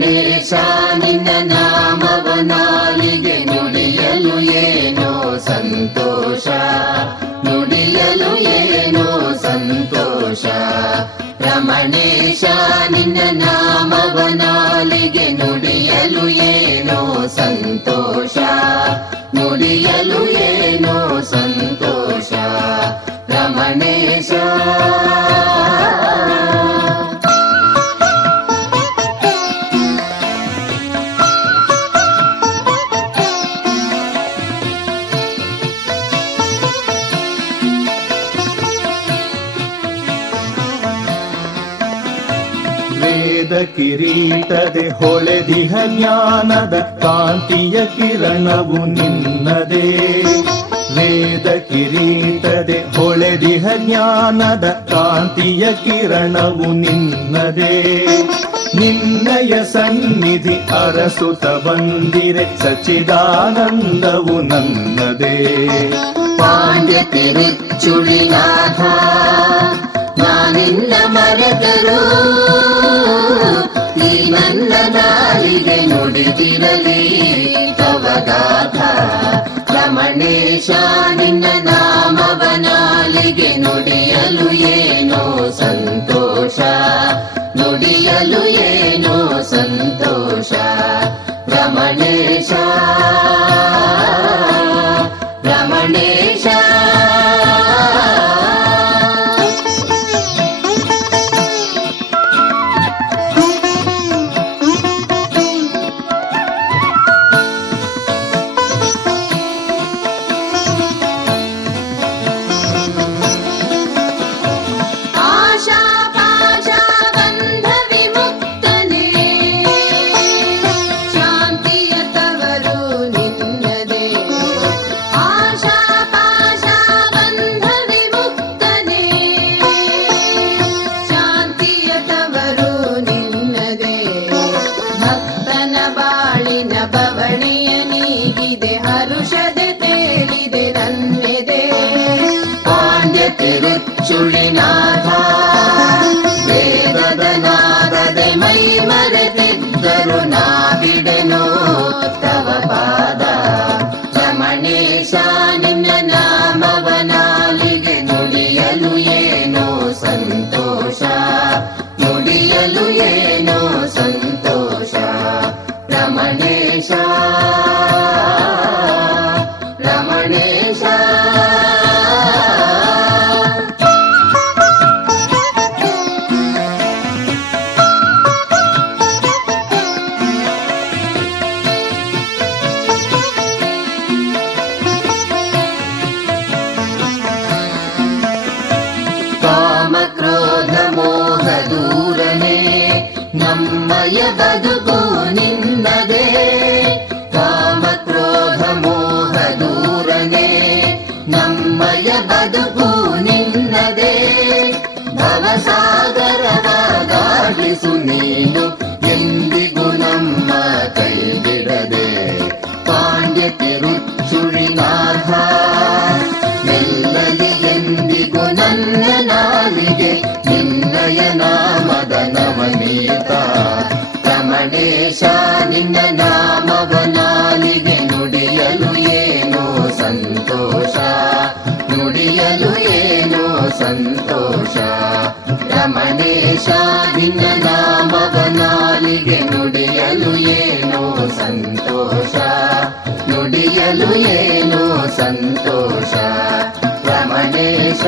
ರಮಣೇಶ ನಿನ್ನ ನಾಮವನಾಲಿಗೆ ನುಡಿಯಲು ಏನೋ ಸಂತೋಷ, ನುಡಿಯಲು ಏನೋ ಸಂತೋಷ. ರಮಣೇಶ ನಿನ್ನ ನಾಮವನಾಲಿಗೆ ನುಡಿಯಲು ಏನೋ ಸಂತೋಷ, ನುಡಿಯಲು ಏನೋ ಸಂತೋಷ. ರಮಣೇಶ ವೇದ ಕಿರೀಟದೆ ಹೊಳೆದಿಹ ಜ್ಞಾನದ ಕಾಂತಿಯ ಕಿರಣವು ನಿನ್ನದೇ. ವೇದ ಕಿರೀಟದೆ ಹೊಳೆದಿಹ ಜ್ಞಾನದ ಕಾಂತಿಯ ಕಿರಣವು ನಿನ್ನದೇ. ನಿನ್ನಯ ಸನ್ನಿಧಿ ಅರಸುತ ಬಂದಿರೆ ಸಚಿದಾನಂದವು ನನ್ನದೇ. ಪಾಂಡ್ಯ ತಿರುಚುಳಿನಾಥ ನಾನಿನ್ನ ಮರೆತರು ಈ ನನ್ನ ನಾಲಿಗೆ ನುಡಿದಿರಲಿ ತವಗಾಥ. ರಮಣೇಶ ನಿನ್ನ ನಾಮವನಾಲಿಗೆ ನುಡಿಯಲು ಏನೋ ಸಂತೋಷ, ನುಡಿಯಲು ಏನೋ ಸಂತೋಷ. ರಮಣೇಶ ರಮಣೇಶ ಬವಣೆಯ ನೀಗಿದೆ ಹರುಷದೆ ತೇಲಿದೆ ನನ್ನೆದೆ. ಪಾಂಡ್ಯ ತಿರುಚುಳಿನಾಥ ವೇದದ ನಾದದೆ ಮೈ ಮರೆತಿದ್ದರು ನಾವಿಡೆನೋ ತವ ಪಾದ. ರಮಣೇಶ ನಿನ್ನ ನಾಮವನಾಲಿಗೆ ನುಡಿಯಲು ಏನೋ ಸಂತೋಷ, ನುಡಿಯಲು ಏನೋ ಸಂತೋಷ. ರಮಣೇಶ ರಮಣೇಶ ಕಾಮ ಕ್ರೋಧ ಮೋಹ ದೂರನೇ ನಮ್ಮಯ ಬದುಕು ನಿನ್ನದೇ. ಕಾಮ ಕ್ರೋಧ ಮೋಹ ದೂರನೇ ನಮ್ಮಯ ಬದುಕು ನಿನ್ನದೇ. ಭವಸಾಗರವ ದಾಟಿಸು ನೀನು ಎಂದಿಗೂ ನಮ್ಮ ಕೈ ಬಿಡದೆ. ಪಾಂಡ್ಯ ತಿರುಚುಳಿನಾಥ ಮೆಲ್ಲಲಿ ಎಂದಿಗೂ ನನ್ನ ನಾಲಿಗೆ ನಿನ್ನಯ ನಾಮದ ನವನೀತ. ರಮಣೇಶ ನಿನ್ನ ನಾಮವನಾಲಿಗೆ ನುಡಿಯಲು ಏನೋ ಸಂತೋಷ, ನುಡಿಯಲು ಏನೋ ಸಂತೋಷ. ರಮಣೇಶ ನಿನ್ನ ನಾಮವನಾಲಿಗೆ ನುಡಿಯಲು ಏನೋ ಸಂತೋಷ, ನುಡಿಯಲು ಏನೋ ಸಂತೋಷ. ರಮಣೇಶ